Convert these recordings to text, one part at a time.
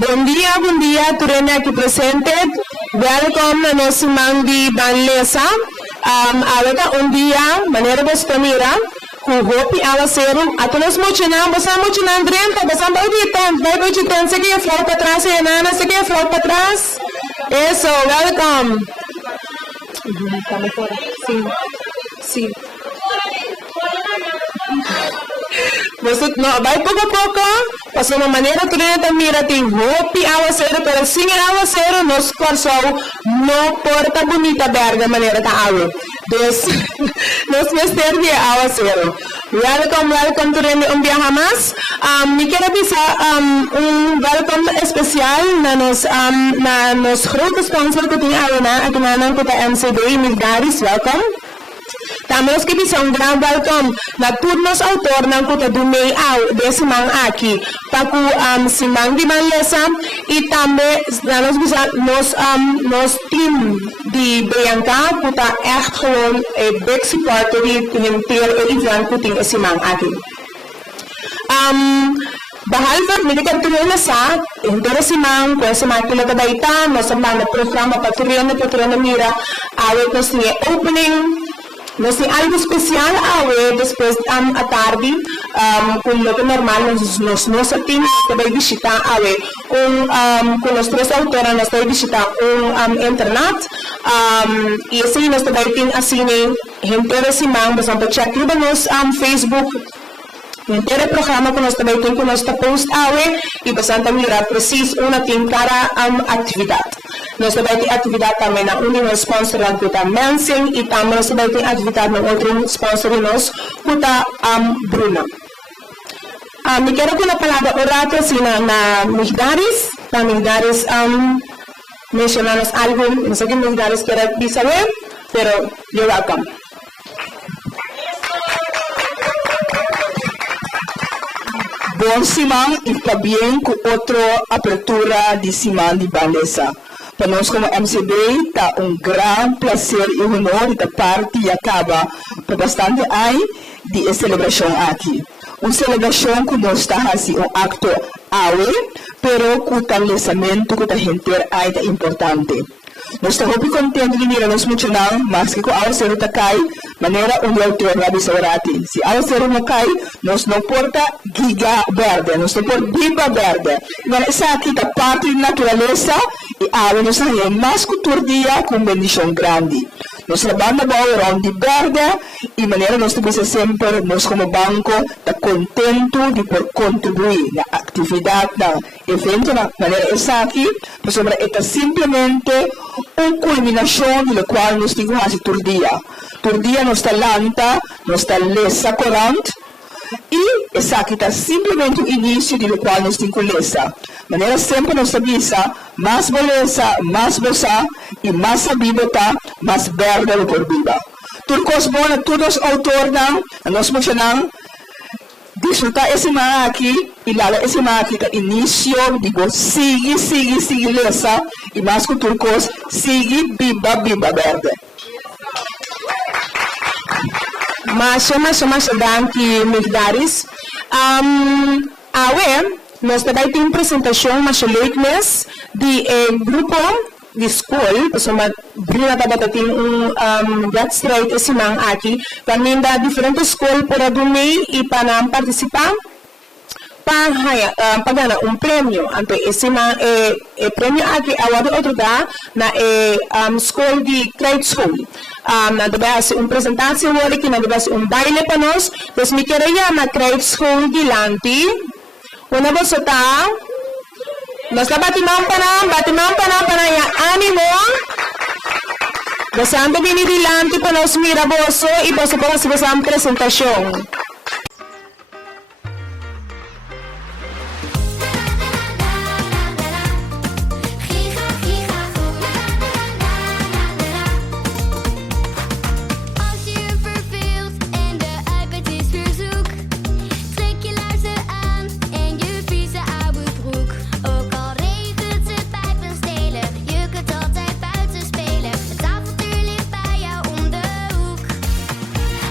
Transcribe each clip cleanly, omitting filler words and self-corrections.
Bom dia, Turene aqui presente. Welcome na nosso Mandi Banlesa. Aweka dia, maneira você mira, com hopi awa serum. Ato nos mochinan, basa mochinan drenta, basa vai ten, se que flor para trás, nana, se que flor para trás. Eso, welcome. Estamos fora. Sim. Você não vai pouco a pouco, mas uma maneira que ele mira tem hopi aguaceiro, pero sem aguaceiro nos coração não porta bonita berga maneira da água. Nos mister de aguaceiro. Welcome to Rene Biaha Mas. Me quero avisar welcome especial na nos grote sponsor que tem aqui na Kota MCD, Milgaris, welcome. Tamos que bisa grand welcome na turnos autor ng Kota Dumei de Simang Aki. Paku Simang di Banlesa e também nos bisa nos team di Bianca Kota echt gewoon big supporter die hinter event kuting Simang Aki. Bahal ba medikar tuloy na sa hinter Simang kung Simang kila tabaita no sa mga programa patuloy na mira awit nos ni opening. Nós temos algo especial depois à tarde, com o normal, nós temos que visitar com os três autores, nós temos que visitar internet, e assim nós temos assim, gente Simang, nós vamos check no Facebook, inteiro programa que nós também temos, que nós post e bastante mirar preciso uma tem cada atividade. Nós também temos atividade também na única sponsor que está Mensing e também nós também temos atividade na outra sponsor nós que está Bruna. Me quero que na palavra orato assim na Milgaris, na Milgaris mencionamos algo, não sei que Milgaris quer saber, pero you're welcome. Bom Simang e também com outra abertura de Simang de Banlesa. Para nós como MCB, está grande prazer e honor da parte e acaba para bastante aí de celebração aqui. Uma celebração que nós está fazendo acto pero com o estabelecimento que a gente é importante. Nós estamos muito contentes de ver nós muito não, mas que com a ser o cai, maneira onde eu tenho a bisaurati. Se a ser não cai, nós não porta giga verde, nós não porta biba verde. Mas essa aqui da parte de natureza e a nós temos mais cultura dia com bendição grande. Nós trabalhamos around de verde e maneira nós temos sempre nós como banco está contento de por contribuir na atividade na evento na maneira essa aqui, mas sobre é simplesmente uma culminação do qual nós temos que fazer todo dia. Todo dia nós está lanta, nós está lesa corante e essa aqui está simplesmente o início do qual nós temos que lesa. Maneira sempre nós avisa mais beleza, mais bossa e mais sabibota, mais verde do por viva. Turcos bom, todos os autores nós mencionamos desfrutar esse mar aqui e lá esse mar aqui é início, digo, sigue lesa e mais com turcos, sigue biba verde. Mas danke Milgaris. Nós também temos apresentação, mas leitness de grupo de escola, pessoal, Bruna também tem Black Straight Simang aqui, também da diferentes escolas para dormir e para participar. Para ganhar prêmio, ante esse prêmio aqui award outro da na escola de grade school. Na debate apresentação hoje que na debate baile para nós, então me quero ir na grade school de Lanti. Una bolsa tá? Nós tá batimão para ya ânimo. Você anda bem dilante para nós mira bolso e você pode fazer uma apresentação.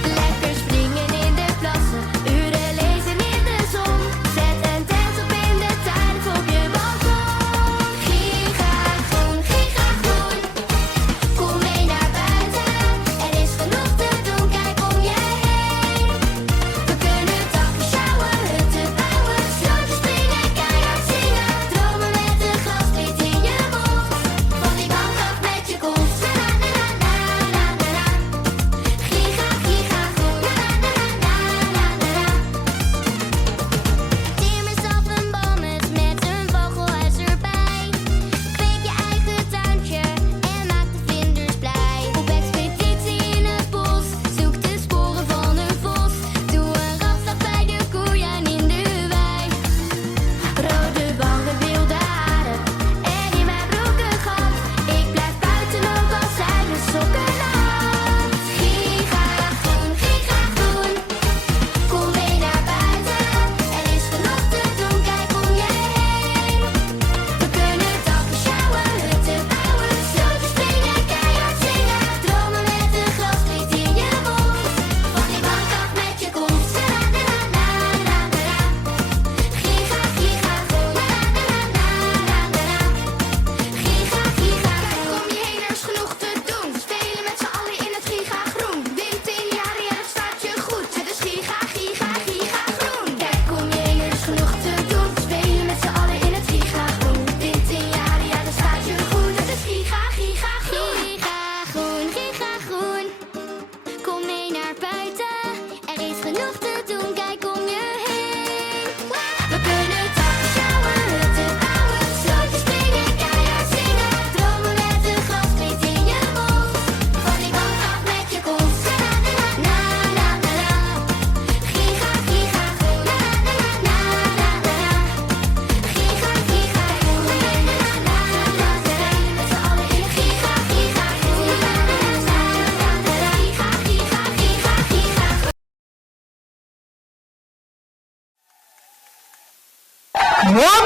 Lekker springen in de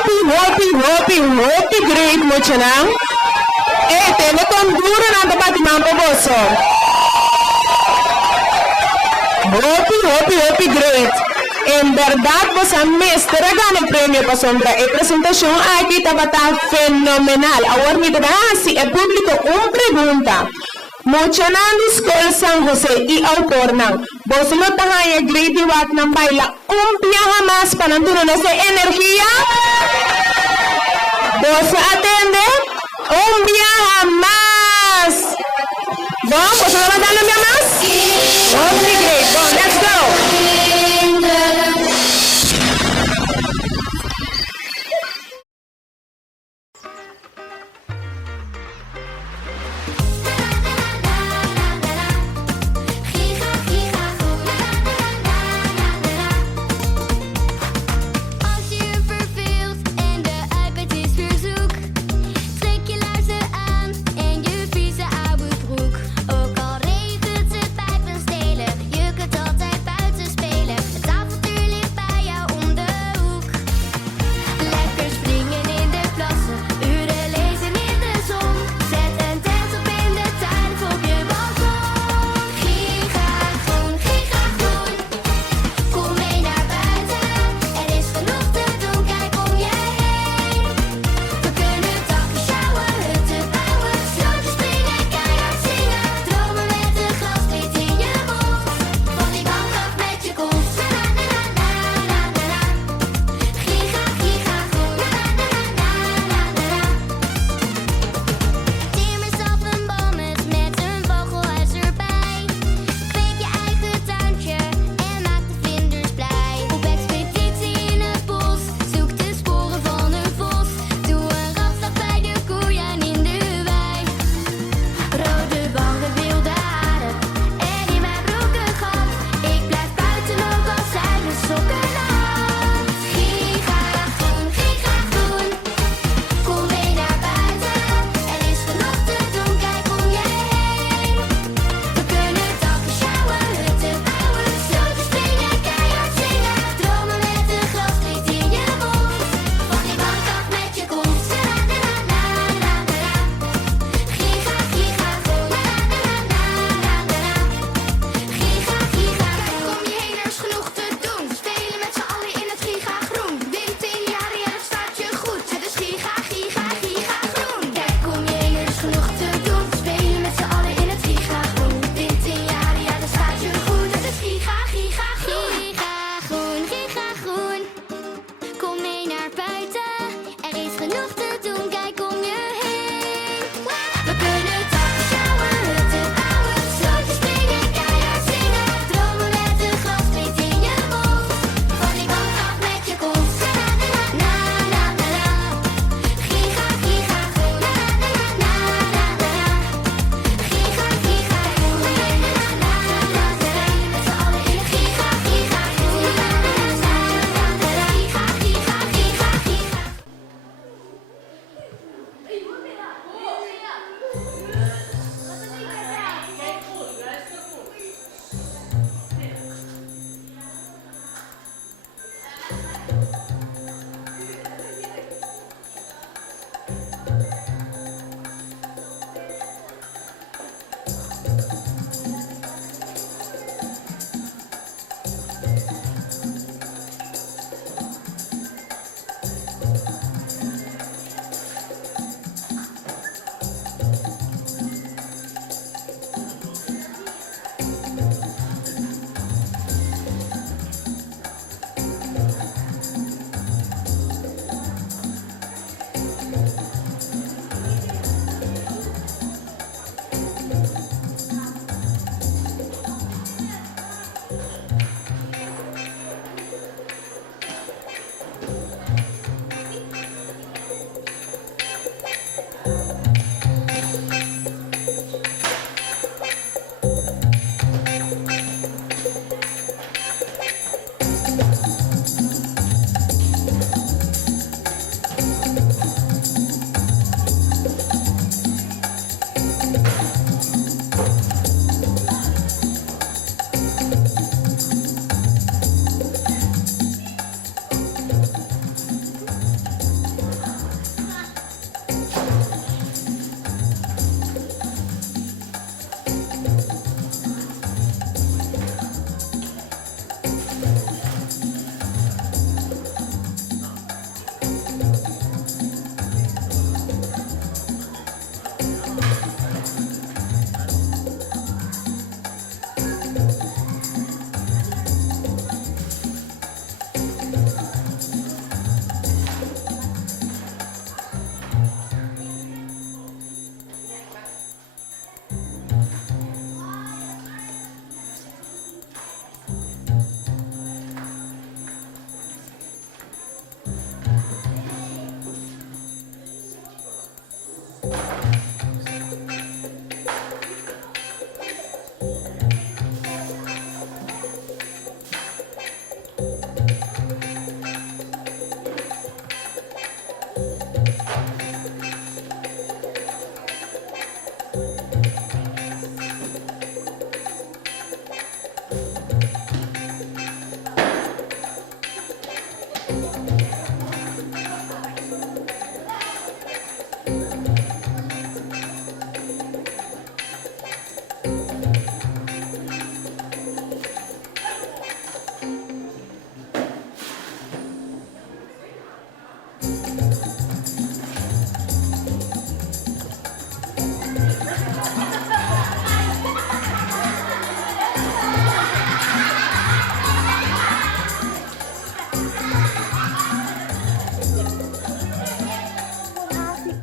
Hopi great mo siya nang. Telekom duro na dapat imampo boso. Hopi great. En verdad vos a mes te regalo premio pa sombra e presentación aquí tabata fenomenal. Ahora mi si el público un pregunta. Mucho nang School San Jose y autor nang. Vos lo tahaya great wat nang baila. Umpia jamás panantuno na sa energía. Vos atende. Umpia jamás. Vamos, vos a darle un más. Okay, great. Bon, let's go.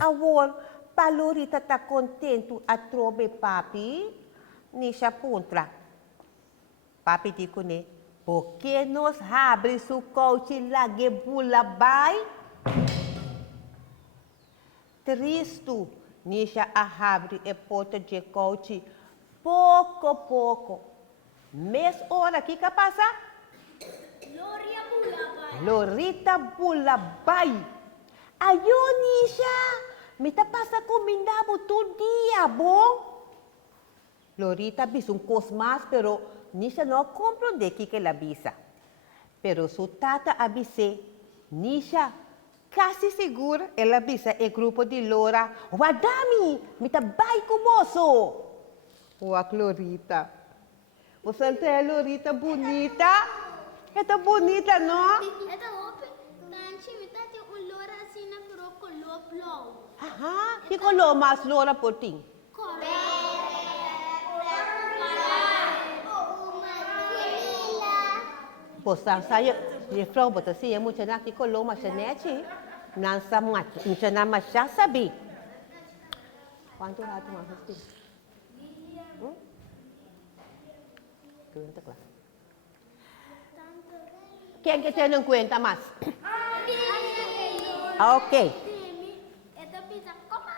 Awol, Palorita tá contento a trobe papi? Nisha puntra. Papi dico ne, porque nos abre su coach lage bulabai? Tristo, Nisha a abre e porta de coach pouco pouco. Mês hora que passa? Gloria Bulabai. Lorita bulabai. Ayun, Nisha! Mita pasa comendabo todo dia, bom? Lorita bis un cos mais, pero Nisha não compreende que ela bisa. Pero su tata abise, Nisha, quase segura, ela bisa e grupo de Lora. Wadami, mita bai kumoso. Wak Lorita. Você é Lorita bonita? É tão bonita, não? Ito hope, tanchi mita ti ulora sina pero koloplo. Aha, que colou mais Lora poting? Bosan saya, dia frau betul sih yang macam nak ikut lo macam ni aje. Nan sama macam nama saya sabi. Quanto rato mais mesti? Conta lah. Quem que tem cuenta mais? Okay. Ito pizza komai.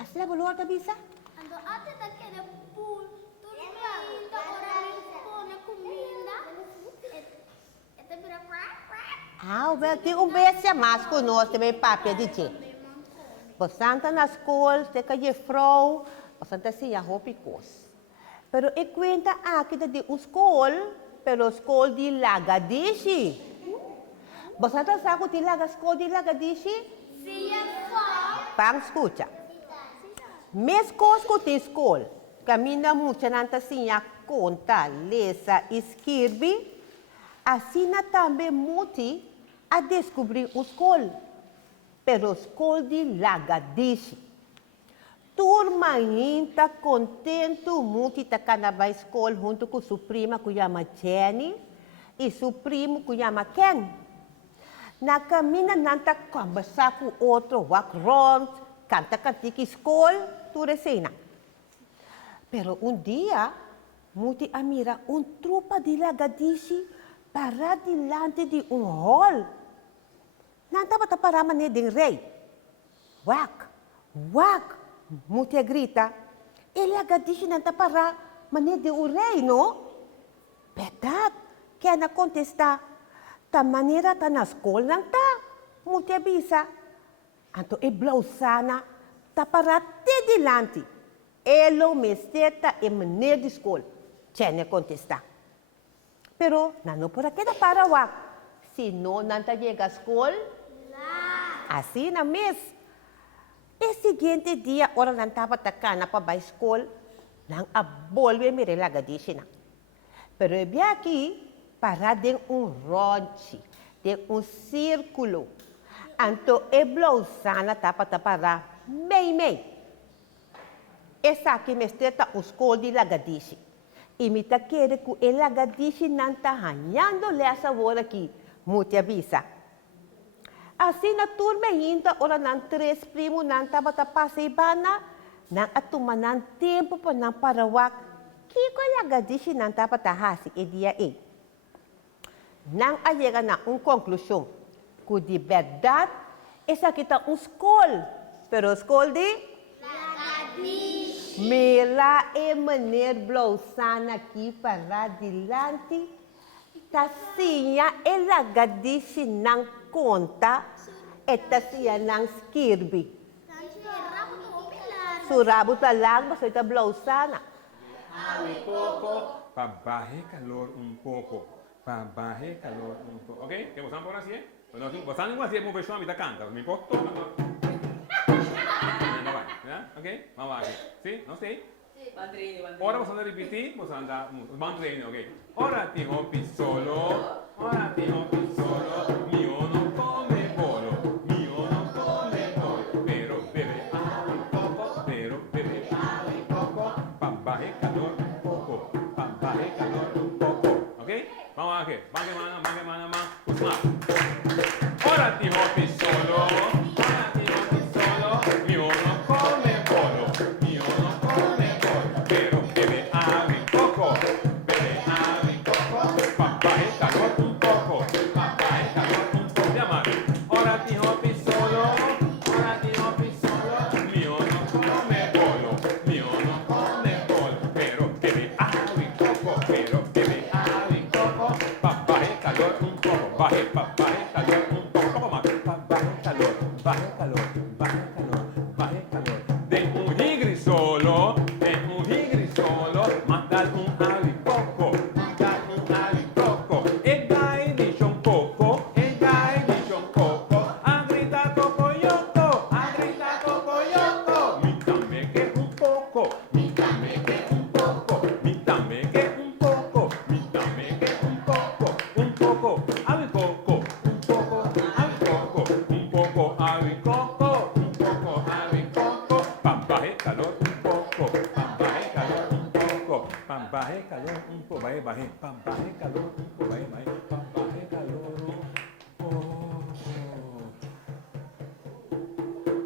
Asal boleh tak bisa? Ando ate ta kede pool. Turminta orang po na comida. Ito bira crack. Ah, well, tem vez mais conosco também papel de dia. Bastante na escola, tem que frau, bastante sim a roupa e coisa. Pero e cuenta aqui de escola, pero escola de Lagadishi. Bastante sabe de escola de Lagadishi? Sim, Pang escuta. Mes coisas que tem escola, caminha muito nanta sim a conta, lesa, escrever, assim também muito a descobrir o escola. Pero escola de Lagadishi. Turma ainda contento muito tá canaba escola junto com sua prima que chama Jenny e seu primo que chama Ken. Na caminha nanta conversar com outro walk round, canta cantica escola, tudo assim. Pero dia, muito a mira tropa de Lagadishi para diante de hall. Nanta bata para mané de rei. Wak, muito grita. Ele Lagadishi nanta para mané de rei, no? Verdade, que na contestar. Ta maneira ta na escola nanta, muito bisa. Anto e blausana, ta para te dilante. Elo mesteta e maneira de escola. Tiene contestar. Pero, não por que da para wak. Se não nanta chega à escola, assim na mês. E seguinte dia, ora não estava tacana para a escola, não abolve me Lagadishi na. Pero é bem aqui, para de ronche, de círculo. Anto e blousana tapa para meio. Essa aqui me esteta o escola de Lagadishi. E me tá querendo que o Lagadishi não está ganhando essa hora aqui, muito avisa. Assim na turma ainda, ora não três primos não estava passando bana, não atuma não tempo para não parawak, que o Lagadishi não estava tahasi e dia e. Não a chega na conclusão, que de verdade, essa aqui está escola, pero escola de Lagadishi. Mela e maneira blousana aqui para dilante. Tasinha e Lagadishi não conta Esta siya ng skirby. Pilar. Surabot na lang, basta ita blouse na. Un poco, para bajar calor un poco. Para bajar calor un poco. ¿Ok? ¿Que vos por así? Bueno, vos están así, es muy pesado, a mitad canta. Me importa. No va. ¿Ok? Vamos a ver. ¿Sí? ¿No sé? Ora possiamo ripetere, possiamo andare, mantreni, ok. Ora ti hoppi solo, mio non come volo, pero bebe agua un poco, papá e calor un poco, ok? Vamos a ver, mano, usma. Ora ti hoppi solo, mio non come volo, pero bebe agua un poco, papá e calor un poco, llamate. Ora ti hoppi solo, mio non come volo, pero bebe agua un poco, papá e calor un poco, papá e calor un poco, ¿cómo más? Baje calor. De un higri solo, mandar un alicoco, e dai dice un poco, ha gritato coyoto, mi también que un poco, un poco, alicoco, baje calor un poco, baje calor un poco, baje calor un poco, baje calor un poco, baje calor un poco.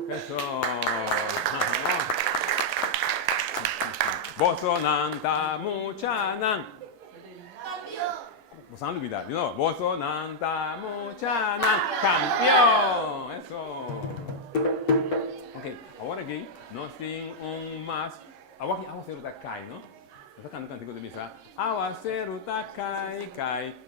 Eso. Bosonanta muchanan. Vos han olvidado, de nuevo. Bosonanta muchanan. Campeón. Eso. Ok, ahora aquí nós temos mais. Agora que aguaceiro tá cai, não? Está cantando cantigo de missa. Aguaceiro tá cai,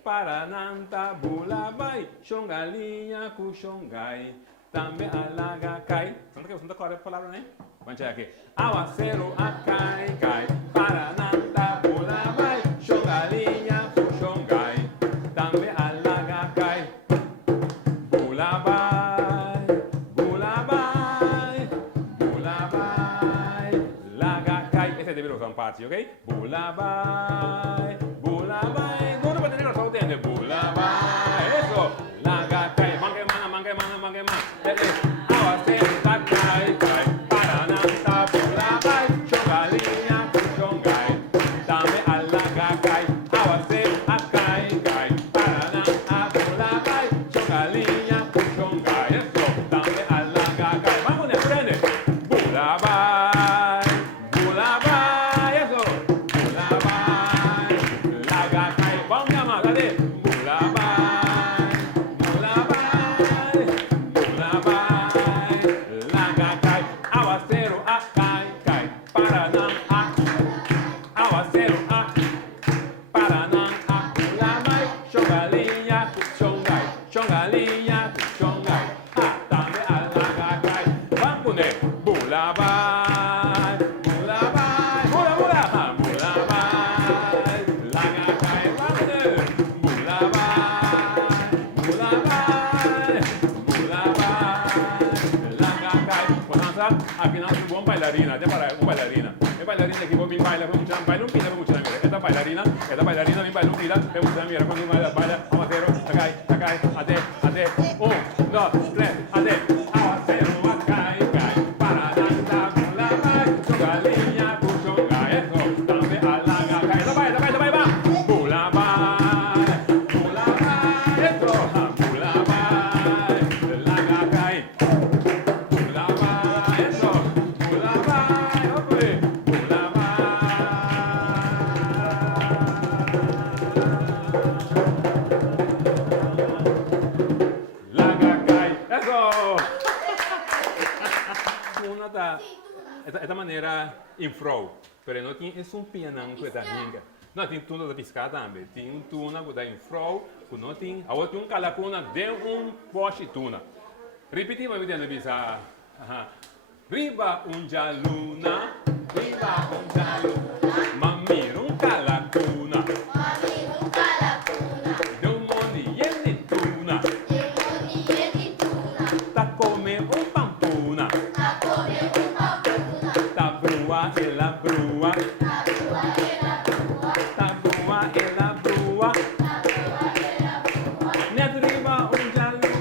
Parananta bula vai, Xongalinha com Xongai, também alaga cai. Santa que você não corre a palavra, né? Vamos aqui. Aguaceiro a cai, Parananta bula vai, Xongalinha com Xongai, também alaga cai. Bula vai, laga cai. Ese debe usar un parti, ¿ok? Bula vai, ¿dónde va a tener los autentes? Bula vai, eso, laga cai. Mangue mana. Aguacero ta cai, Parananta bula vai, Xongalinha com Xongai, também a laga cai. Aguacero a cai, Parananta bula vai, Xongalinha com Xongai, eso, também a laga cai. Vamos, né, prende. Bula vai, eso, bula vai, laga cai. Vamos chamar, cadê? Bula vai, laga cai. Aguacero a cai, Paraná a, aguacero a, Paraná a, bula vai, Xongalinha com Xongai, também a laga cai. Vamos, né? Bula vai, bula vai, laga cai. Vamos, né? Bula vai, laga cai. Aqui nós somos bailarina, até para uma bailarina. É bailarina que vou me bailar, vamos tirar, baila um pila, vamos tirar mira. Esta bailarina me baila um pila, vamos tirar mira. Quando baila, aguacero, acai, até, 1, 2, 3, até, aguacero, acai, Parananta bula vai, Xongalinha com Xongai, eso, também a laga cai. Vai, bula vai, eso, bula vai, laga cai. Bula vai, eso, bula vai, ope, bula vai. Laga cai, eso. Una da esta maneira in frau, però non è un pianang que da ninga. Não tem tuna da piscar também, tem tuna que da in frau, que não tem, a outra calacuna de poste tuna. Ripetiamo e vediamo bisa. Riba un gialluna, riba un gialluna, mammi runca la cuna, domoni ieni tuna, ta come un pampuna, ta brua e la brua, ta brua e la brua, ne arriva un gialluna.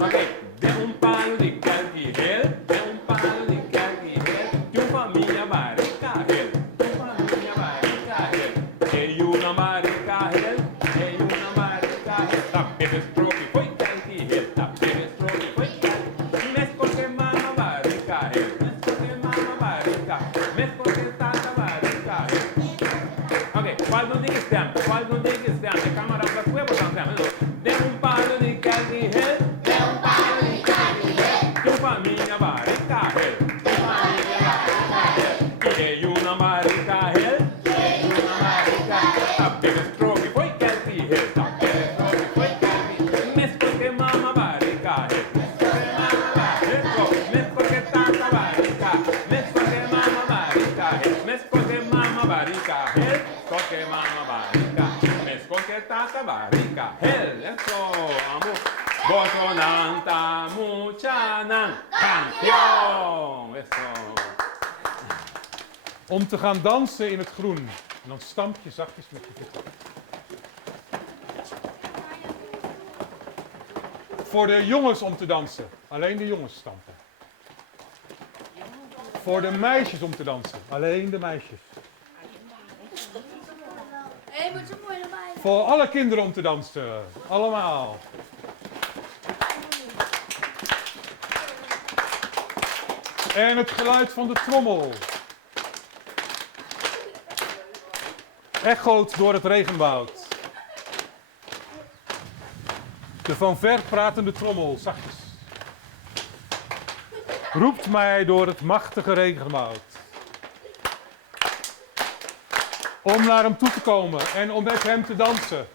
Ok, de un paio di calchi hel, de un paio di calchi hel, di una famiglia marica hel, di una famiglia marica hel, e una marica hel, e una marica hel, tappere strofi poi calchi hel, tappere strofi poi calchi, mesco che mamma marica hel, mesco che mamma marica, mesco che tata marica hel. Ok, qual non dici stiamo, e camera da qui possiamo stiamo, de un paio di calchi hel, famiglia marica hel, e una marica hel, tappere strofi poi calchi hel, tappere strofi poi calchi, mesco che mamma marica hel, mesco che tata marica, mesco che mamma marica hel, mesco che mamma marica hel, mesco che mamma marica, mesco che tata marica hel, amo. Bosonanta muchanan kampioen. Om te gaan dansen in het groen. En dan stamp je zachtjes met je voeten. Voor de jongens om te dansen. Alleen de jongens stampen. Voor de meisjes om te dansen. Alleen de meisjes. Voor alle kinderen om te dansen. Allemaal. En het geluid van de trommel. Echoot door het regenwoud. De van ver pratende trommel, zachtjes. Roept mij door het machtige regenwoud. Om naar hem toe te komen en om met hem te dansen.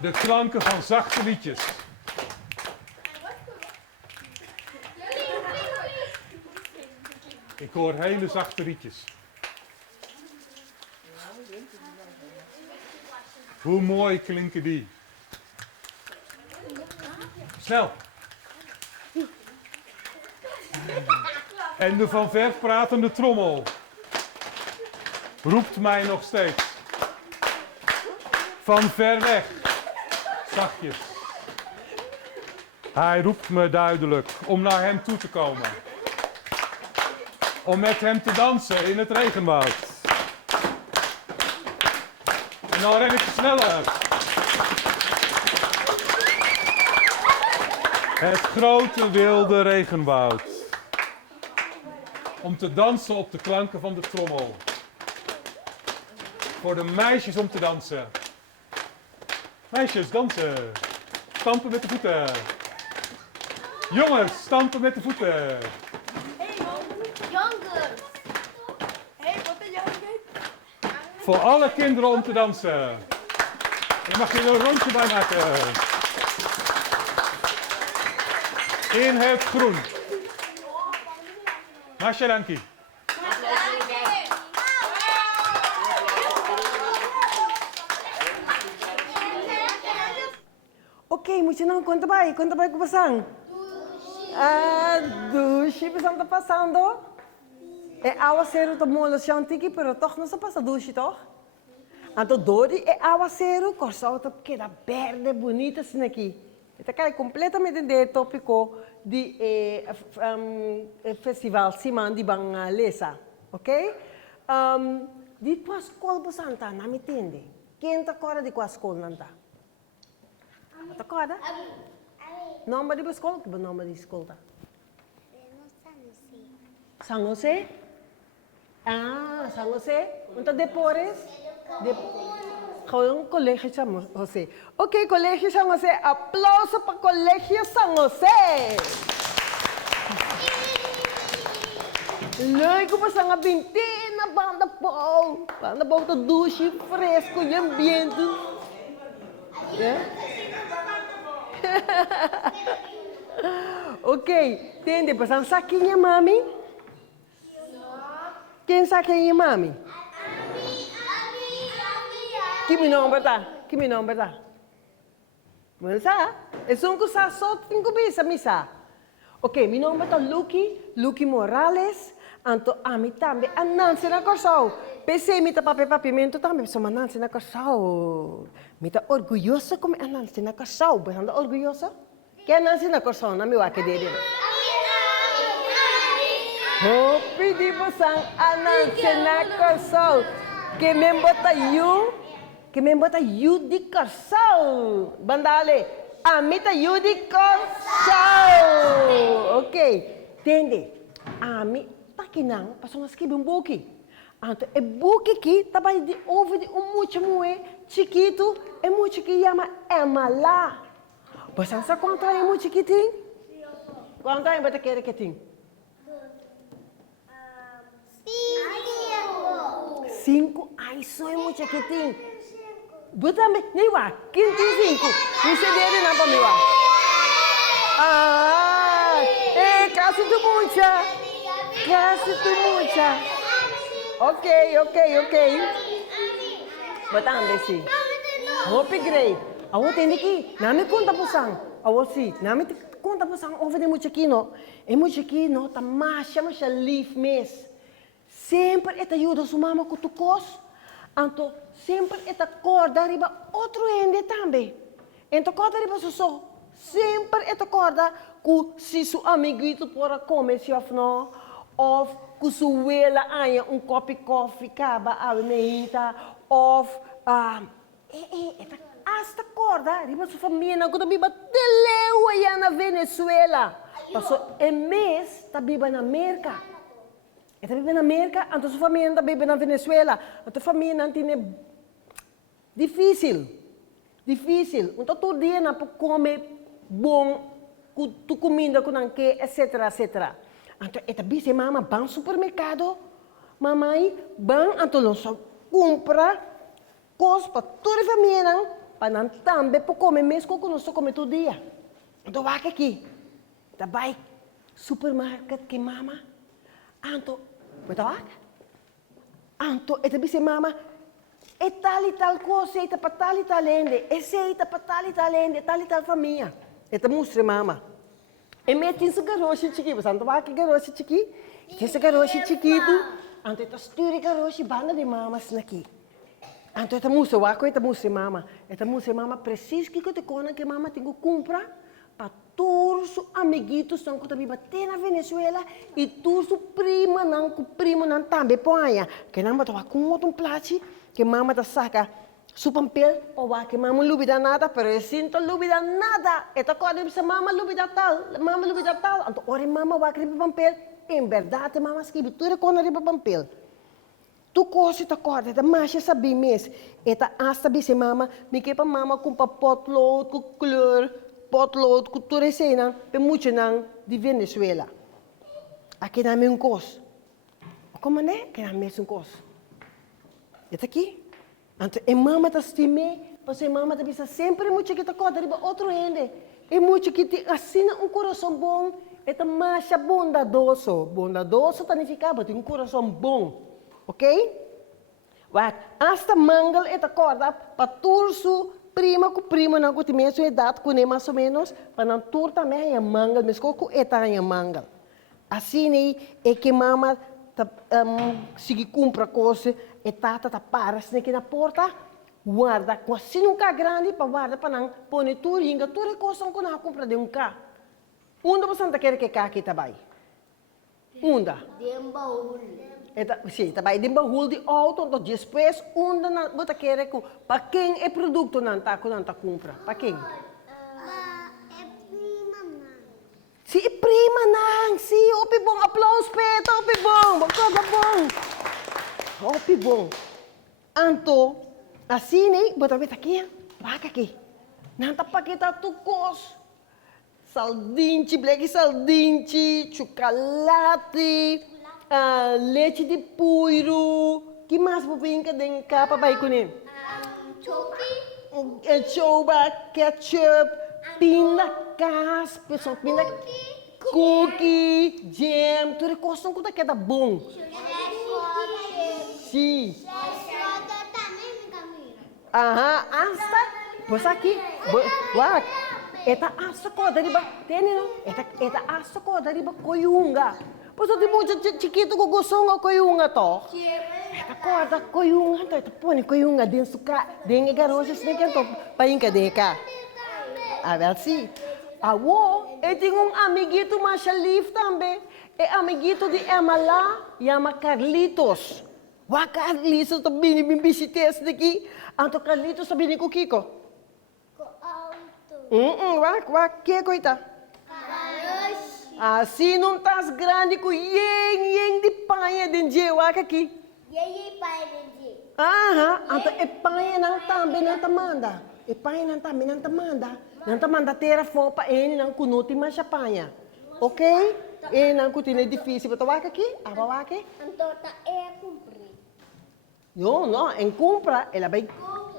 De klanken van zachte liedjes. Ik hoor hele zachte liedjes. Hoe mooi klinken die. Snel. En de van ver pratende trommel roept mij nog steeds. Van ver weg. Zachtjes. Hij roept me duidelijk om naar hem toe te komen. Om met hem te dansen in het regenwoud. En dan ren ik sneller. Het grote wilde regenwoud. Om te dansen op de klanken van de trommel. Voor de meisjes om te dansen. Meisjes, dansen. Stampen met de voeten. Jongens, stampen met de voeten. Voor alle kinderen om te dansen. Je mag hier een rondje bij maken. In het groen. Masha dankie. Ok, moet je nou conta vai que passando? Douche, você tá passando? É aguaceiro, tá molo chantiki, pero toch não se passa douche, toch? Então, Dori é aguaceiro, corção tá queda verde, bonita assim aqui. Então, cai completamente de tópico de festival Siman de Bangalesa, ok? De tua escola você tá, não me entende? Quem tá agora de tua escola não tá? Tá agora? Nome de escola? Que nome de escola? San José? Ah, San José. Então depois? Gewoon Colégio San José. Ok, Colégio San José. Aplauso para Colégio San José. Leuk, we zijn 21 na banda Paul. Banda Paul tá duche, fresco e ambiente. Ok, entende? Pasan saquinha, mami? Quem saquinha, mami? Que meu nome tá? Que meu nome tá? Mas é só que só cinco vezes missa. Ok, meu nome tá Lucky Morales. Anto a mim também a Nancy na Corsol. Pensei me tá papimento também, sou uma Nancy na Corsol. Me tá orgulhosa como a Nancy na Corsol. Você anda orgulhosa? Que a Nancy na Corsol na meu aqui dele. Oh, pedi você a Nancy na Corsol. Que me bota you de Corsol. Bandale, a mim tá you de Corsol. Ok, entende? A mim tá aqui não, passou uma esquiva buque. Então, é buque aqui, tá vai de ovo de muito chiquito, é muito que chama Emala. Você sabe quanto é muito chiquitinho? Quanto é você quer que tem? 5. Ai, só é muito chiquitinho. Bota me, nem lá, 5. Você dele não para mim lá. Ah, casi tu mucha. Ok. Batang si. Hopi grey. Awo tende ki, nami conta pusang. Awo si, nami conta pusang over de muchakino. E muchakino ta masha leaf mes. Sempre eta ajuda su mama com tu cos. Anto sempre eta corda riba outro ende também. Então corda riba so. Sempre eta corda ku si su amiguito pora comer se of no. Of ku su wela aya copo de coffee kaba ave meita. Of eta hasta corda riba su família na kuta biba teleu aí na Venezuela. Passou mês tá biba na América. Eta biba na América, então sua família tá biba na Venezuela. Então família não tem difícil. Então todo dia não pode comer bom, tu comida com nanque, etc. Então eta biba mama ban supermercado, mamãe ban então não só compra coisas para toda a família, para não também para comer mesmo que não só comer todo dia. Então vai aqui, tá vai supermercado que mama, então betul? Anto, eta bisa mama, tal coisa, eta patali talende, eta patali talende, tal família. Eta mostra mama. E mete esse garoto chiquito, santo vai que garoto chiquito, esse garoto chiquito, anto eta sturi garoto banda de mamas naqui. Anto eta mostra mama, preciso que te conta que mama tem que comprar para todos os amiguitos que estão bater na Venezuela e todos os primos não também põe. Que não vai com outro plato, que mama tá saca supamper, ou que mama não lubida nada, mas eu sinto lubida nada. E tá quando você mama lubida tal. Então, ora mama vai querer papel, em verdade mama escreve tudo quando riba papel. Tu coisa tá corda, tá mais sabe mesmo. E tá hasta bise mama, me que para mama com potlood, com cor potlood, cultura cena, pe muito não de Venezuela. Aqui na minha cos. Como né? Que na minha cos. Está aqui. Então, e mama tá estime, porque mama tá bisa sempre muito que tá conta riba outro ende. E muito que te assina coração bom, e tá mais bondadoso. Bondadoso significa tem coração bom. Ok? Wat, hasta mangal eta corda para turso prima com prima na que tem sua idade com nem mais ou menos para não tur também é mangal mas com eta é mangal assim né é que mama se compra coisa e tata tá para se aqui na porta guarda com assim nunca grande para guarda para não pôr tudo inga tudo coisa que não compra de cá onde você tá quer que cá aqui tá vai onde sim, também de bahul de auto, então depois onde na bota querer com para quem é produto não tá compra, para quem? É prima não. Sim, prima não, sim, opi bom, aplauso peta, opi bom, coisa bom, opi bom. Anto, assim né, bota beta aqui, vaca aqui, não tá paqueta tu cos, saldinche, black saldinche, chocolate. leite de puiro. Que mais vou vir com capa vai com ele? Choki. Choba, ketchup, pinda caspa, só pinda cookie, jam, tudo coisa que tá da bom. Sim. Aha, asta. Pois aqui, wak. Eta asta ko dari ba? Teni no? Eta asta ko dari ba koyunga. Pois eu tipo chiquito ko gosong koyunga to. Eta corda koyunga to, eta põe koyunga dentro suka, dentro garojas nem que to, painca deca. Ah, wel sim. Awo, eu tenho amiguito machalif também. É amiguito de Emala, chama Carlitos. Wa Carlitos também me visites daqui. Anto Carlitos também com Kiko. Ko auto. Wa que coita? Karos. Assim não estás grande com yeng de panha de jewa aqui. Yeye pai de. Aha, anto e panha não também não tamanda. E panha não também não tamanda. Não tamanda terra fo pa ele não kunuti mas panha. Ok? E não kutine difícil para tocar aqui? Aba aqui? Antota é cumprir. Não, em compra, ela vai.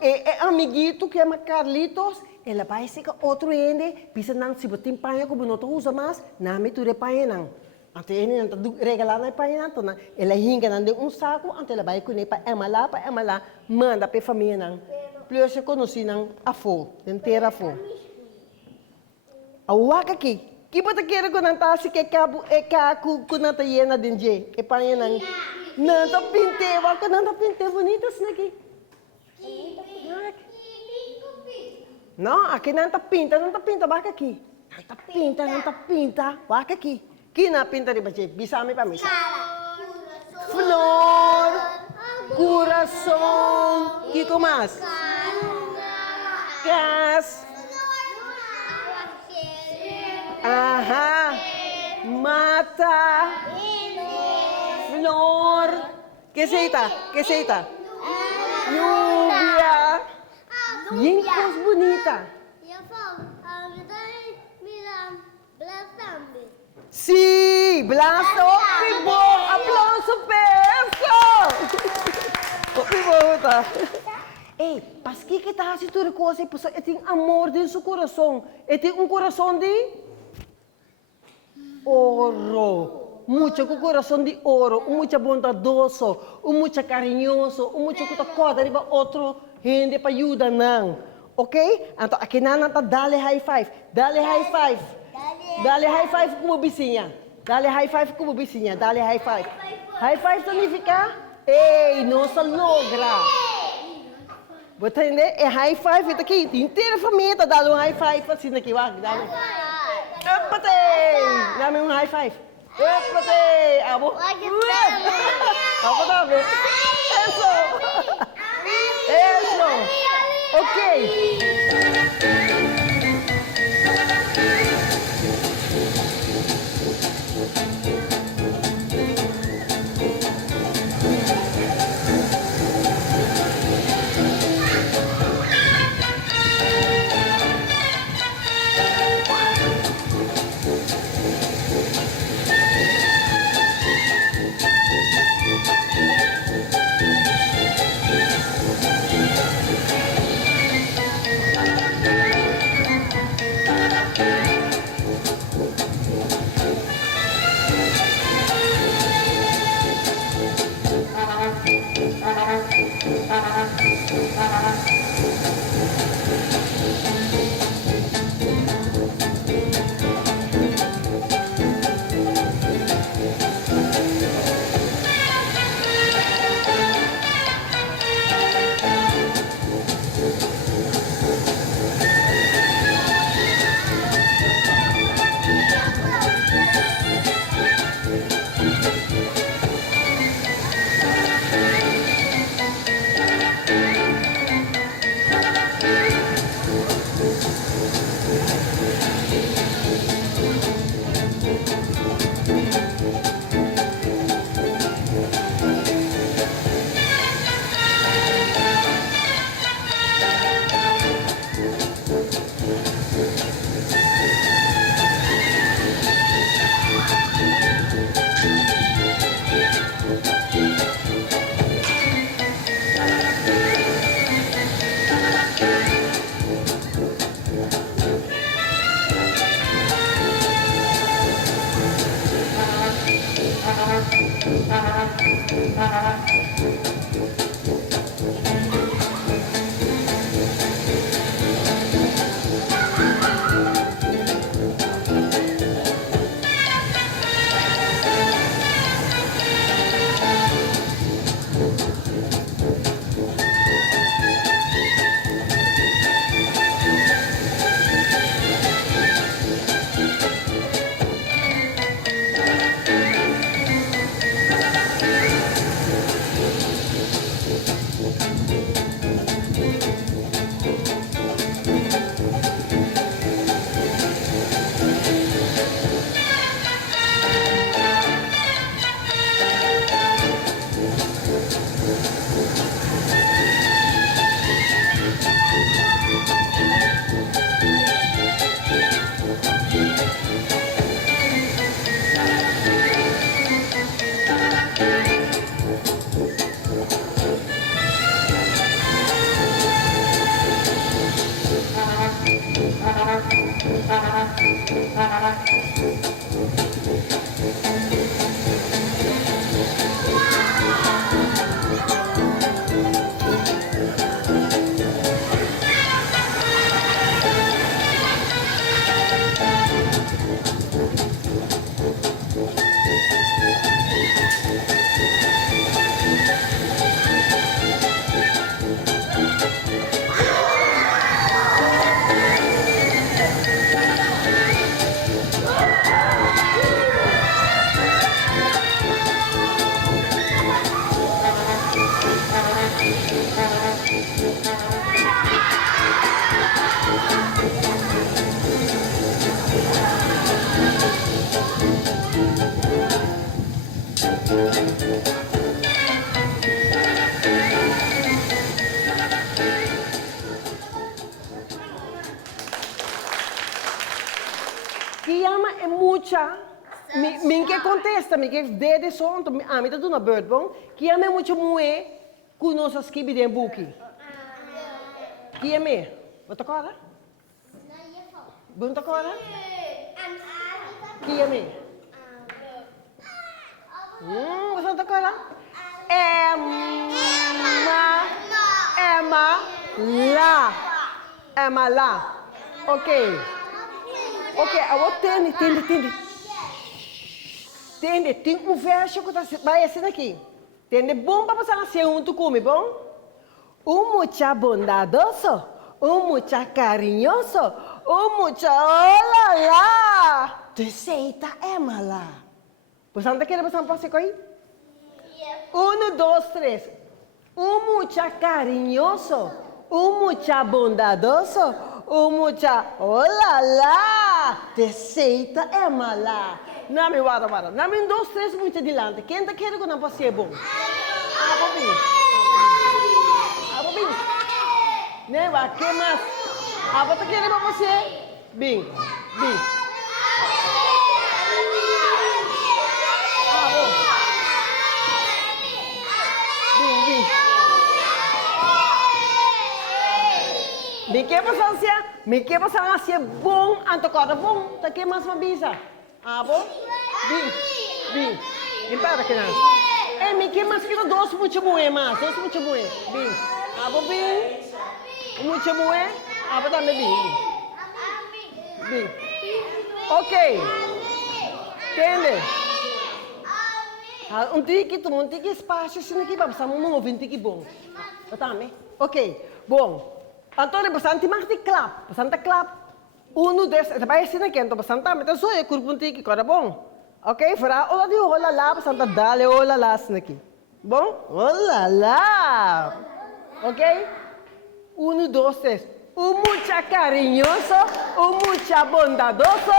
É amiguito que chama Carlitos, ela vai ser outro ende, pisa não se botar panha como não usa mais, não me ture panha não. Até ele não regalar na panha não, ela hinga não de saco, até ela vai com ele para Emala, manda para família não. Plus se conhece não a fo, inteira fo. A waka aqui, que bota querer que não tá se que cabo é caco que não tá iena denje, é panha não. Não tá pinte, waka não tá pinte bonita assim aqui. Não, aqui não tá pinta, vaca aqui. Não tá pinta, vaca aqui. Que na pinta de bache, bisame para mim. Flor, coração, que mais? Gas, aha, mata, flor, que seita? Lluvia. Yang coisa bonita. Eu falo, Milan, Blasambi. Sim, blasto, pibo, aplauso, peso. Pibo, tá. Ei, mas que tá assim tudo coisa, e tem amor dentro do seu coração. E tem coração de ouro. Muito com coração de ouro, muito bondadoso, muito carinhoso, muito que toca de outro gente para ajudar não. Ok? Então aqui não tá dale high five. Dale high five como vizinha. Dale high five como vizinha. Dale high five. High five significa ei, nossa logra. Você entende? É high five tá aqui. Inteira família tá dando high five assim aqui, vai. Dale. Epate! Dá-me high five. Epate! Abo. Abo dá-me. Eso. Ok. Kiama é mucha. Minha contesta, minha dede som, a mim tá dando bird bom. Kiama é mucho mue, conosco as kibi de buki. Kiama, você toca? Bom toca? Kiama. Você toca? Emma lá. Ok. Ok, eu tenho. Tem verso que vai assim aqui. Tem bom para passar assim junto comigo, bom? Mucha bondadoso, mucha carinhoso, mucha olá. Receita é mala. Você não quer passar para você aí? 1, 2, 3. Mucha carinhoso, mucha bondadoso, mucha olá. Receita é mala. Não me guarda. Não me 2, 3 muito adiante. Quem está querendo que não possa ser bom? Abobin. Né, vai, que mais? Você quer para você? Bem. Me que passar assim bom, antocada bom, tá que mais uma bisa. Bom? Bem. Impara que não. Me que mais que dois muito bué mais, dois muito bué. Bem. Bem. Muito bué. Também bem. Ok. Entende? Um tique espaço assim aqui para passar um tique bom. Também. Ok. Bom. Então, bastante mais de clap. 1, 2, vai assim aqui, então bastante, mas só é curpunti que corre bom. Ok? Fará, olha de olha lá, bastante dale, olha lá assim aqui. Bom? Olha lá. Ok? 1, 2, 3. Mucha carinhoso, mucha bondadoso,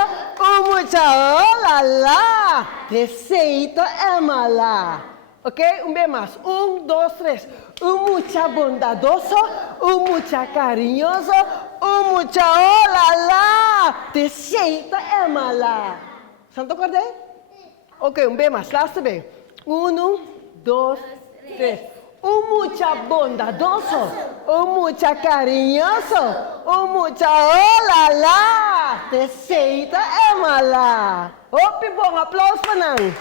mucha olha lá. Receita é mala. Ok? Bem mais. 1, 2, 3. Mucha bondadoso, mucha carinhoso, mucha olá. Receita é mala. Santo acordei? Ok, bem mais. Last bem. 1, 2, 3. Mucha bondadoso, mucha carinhoso, mucha olá. Receita é mala. Bom, aplausos para nós.